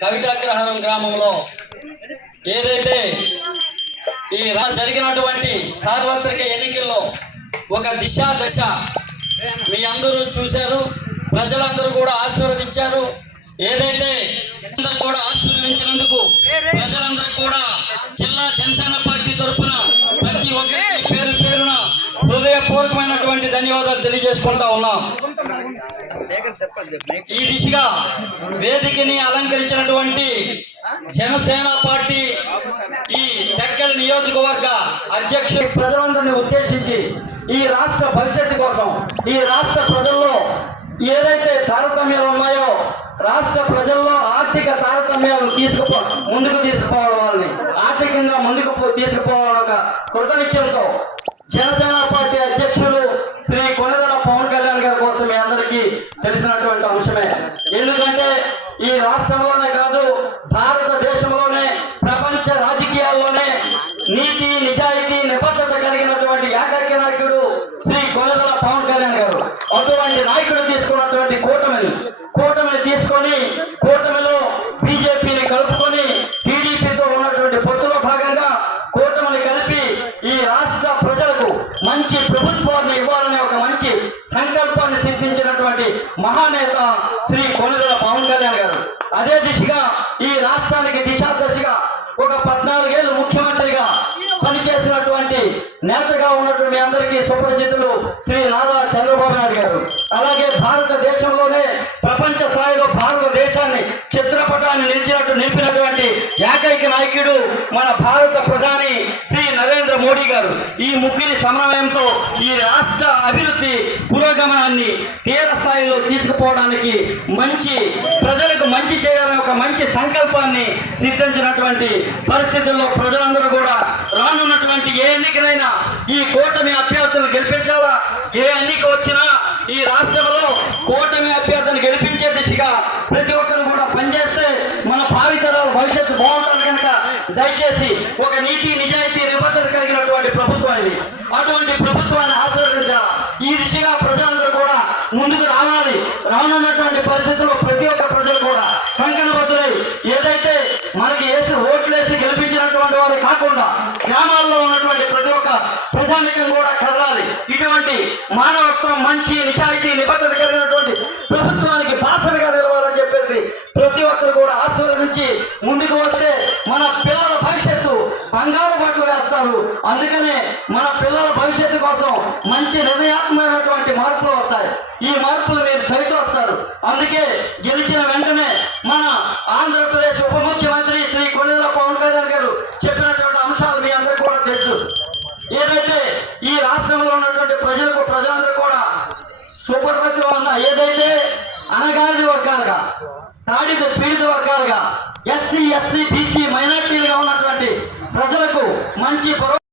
కవిటాగ్రహారం గ్రామంలో ఏదైతే ఈ రా జరిగినటువంటి సార్వత్రిక ఎన్నికల్లో ఒక దిశ దశ మీ అందరూ చూశారు ప్రజలందరూ కూడా ఆశీర్వదించారు. ఏదైతే అందరూ కూడా ఆశీర్వదించినందుకు ప్రజలందరూ కూడా జిల్లా జనసేన ధన్యవాదాలు తెలియజేసుకుంటా ఉన్నాం. ఈ దిశగా వేదికని అలంకరించినటువంటి జనసేన పార్టీ ఈ టెక్కల్ నియోజకవర్గ అధ్యక్షుడు ప్రజలందరినీ ఉద్దేశించి ఈ రాష్ట్ర భవిష్యత్తు కోసం ఈ రాష్ట్ర ప్రజల్లో ఏదైతే తారతమ్యాలు ఉన్నాయో రాష్ట్ర ప్రజల్లో ఆర్థిక తారతమ్యాలను తీసుకుపో ముందుకు తీసుకుపోవడం వాళ్ళని. ఆర్థికంగా ముందుకు తీసుకుపోవడం ఒక కృతనిత్యంతో జనసేన పార్టీ అధ్యక్షులు శ్రీ కొనగల పవన్ కళ్యాణ్ గారి కోసం మీ అందరికీ తెలిసినటువంటి అంశమే. ఎందుకంటే ఈ రాష్ట్రంలోనే కాదు భారతదేశంలోనే ప్రపంచ రాజకీయాల్లోనే నీతి నిజాయితీ నిబద్ధత కలిగినటువంటి ఏకైక నాయకుడు శ్రీ కొనగల పవన్ కళ్యాణ్ గారు. అటువంటి నాయకుడు తీసుకున్నటువంటి కూటమిని కూటమిని తీసుకొని ఉన్నటువంటి మహానేత శ్రీ కొనుగోల పవన్ కళ్యాణ్ గారు. అదే దిశగా ఈ రాష్ట్రానికి దిశా దశగా ఒక పద్నాలుగేళ్ళు ముఖ్యమంత్రిగా పనిచేసినటువంటి నేతగా ఉన్నటువంటి మీ అందరికీ సుపరిచితులు శ్రీ నారా చంద్రబాబు నాయుడు గారు. అలాగే భారతదేశంలోనే ప్రపంచ స్థాయిలో భారతదేశాన్ని చిత్రపటాన్ని నిలిచినట్టు నిలిపినటువంటి ఏకైక నాయకుడు మన భారత ప్రధాని శ్రీ నరేంద్ర మోడీ గారు ఈ ముగ్గురి సమన్వయంతో ఈ రాష్ట్ర అభివృద్ధి పురోగమనాన్ని తీర స్థాయిలో తీసుకుపోవడానికి మంచి ప్రజలకు మంచి చేయాలనే ఒక మంచి సంకల్పాన్ని సిద్ధించినటువంటి పరిస్థితుల్లో ప్రజలందరూ కూడా రానున్నటువంటి ఏ ఎన్నికలైనా ఈ కూటమి అభ్యర్థులను గెలిపించాలా? ఏ ఎన్నిక వచ్చినా ఈ రాష్ట్రంలో కూటమి అభ్యర్థిని గెలిపించే దిశగా ప్రతి ఒక్కరు కూడా పనిచేస్తే మన భావితరాల భవిష్యత్తు బాగుంటుంది కనుక దయచేసి ఒక నీతి నిజాయితీ నిబంధన కలిగినటువంటి ప్రభుత్వం ఇది అటువంటి ప్రభుత్వాన్ని ఆశీర్వదించాలి ఈ దిశగా ప్రజలందరూ కూడా ముందుకు రావాలి. రానున్నటువంటి పరిస్థితుల్లో ప్రతి ఒక్క ప్రజలు కూడా కంకణబద్ధులై ఏదైతే మనకి వేసి ఓట్లేసి గెలిపించినటువంటి వారు కాకుండా గ్రామాల్లో ఉన్నటువంటి ప్రతి ఒక్క ప్రజానికం కూడా కదలాలి. ఇటువంటి మానవత్వం మంచి నిజాయితీ నిబద్ధత కలిగినటువంటి ప్రభుత్వానికి భాషలుగా నిలవాలని చెప్పేసి ప్రతి ఒక్కరు కూడా ఆశీర్వదించి ముందుకు వస్తే మన పిల్లల భవిష్యత్తు బంగారు బాటలు వేస్తారు. అందుకనే మన పిల్లల భవిష్యత్తు కోసం మంచి నిర్ణయాత్మకమైనటువంటి మార్పులు వస్తాయి. ఈ మార్పులు మీరు చవిచూస్తారు అందుకే గెలిచిన వెంటనే మన ఆంధ్రప్రదేశ్ ఉప ముఖ్యమంత్రి శ్రీ కొనిదల పవన్ కళ్యాణ్ గారు చెప్పినటువంటి అంశాలు మీ అందరికీ కూడా తెలుసు. ఏదైతే ఈ రాష్ట్రంలో ఉన్నటువంటి ప్రజలకు ప్రజలందరూ కూడా సూపర్పతిలో ఉన్న ఏదైతే అనగారిన వర్గాలుగా తాడిత పీడిత వర్గాలుగా ఎస్సీ ఎస్సీ బీసీ మైనార్టీలుగా ఉన్నటువంటి ప్రజలకు మంచి